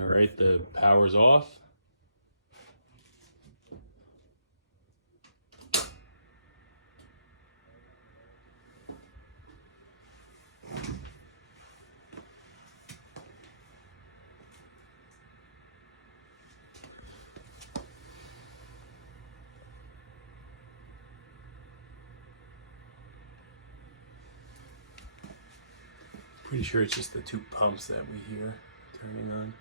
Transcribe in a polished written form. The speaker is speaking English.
All right, the power's off. Pretty sure it's just the two pumps that we hear turning on.